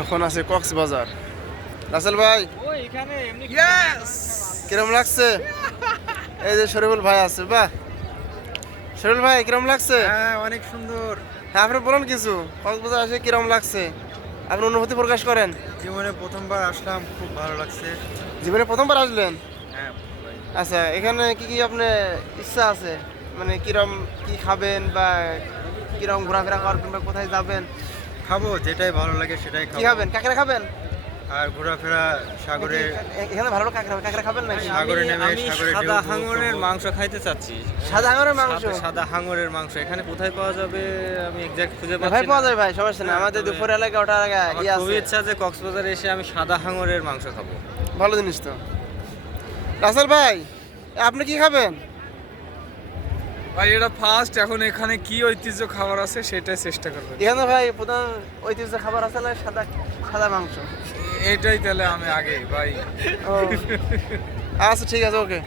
এখন আছে কক্সবাজার। রাসেল ভাই কিরম লাগছে? এই যে শরীফুল ভাই আছে, বাহ শরীফুল ভাই কিরম লাগছে? হ্যাঁ, অনেক সুন্দর। হ্যাঁ আপনি বলুন কিছু, কক্সবাজার আসে কিরম লাগছে, আপনি অনুভূতি প্রকাশ করেন। জীবনে প্রথমবার আসলাম, খুব ভালো লাগছে। জীবনে প্রথমবার আসলেন? হ্যাঁ, আচ্ছা, এখানে কি কি আপনার ইচ্ছা আছে, মানে কিরম কি খাবেন বা কিরম ঘোরাফেরা করবেন বা কোথায় যাবেন? খাবো যেটাই ভালো লাগে সেটাই কি খাবো। খাবেন? কাঁকড়া খাবেন? আর ঘোরাফেরা সাগরে, এখানে ভালো কাঁকড়া, কাঁকড়া খাবেন নাকি? সাগরে নেমে আমি সাগরে ঢেউ সাদা উপভোগ হাঙরের করবো। মাংস খাইতে চাচ্ছি। সাদা হাঙরের মাংস? সাদা হাঙরের মাংস এখানে কোথায় পাওয়া যাবে আমি এক্সাক্ট খুঁজে পাচ্ছি ভাই না। পাওয়া যায় ভাই, সমস্যা নেই, হ্যাঁ, আমাদের তবে দুপুর এলাকা ওটা এলাকা আমার ইয়ে খুবই আছে। ইচ্ছা যে কক্সবাজারে এসে আমি সাদা হাঙরের মাংস খাবো। ভালো জিনিস তো। রাসেল ভাই আপনি কি খাবেন? ভাই এটা ফার্স্ট, এখন এখানে কি ঐতিহ্য খাবার আছে সেটাই চেষ্টা করবেন। এখানে ভাই প্রধান ঐতিহ্য খাবার আছে না সাদা, সাদা মাংস। এটাই তাহলে আমি আগে ভাই। ও আচ্ছা ঠিক আছে, ওকে।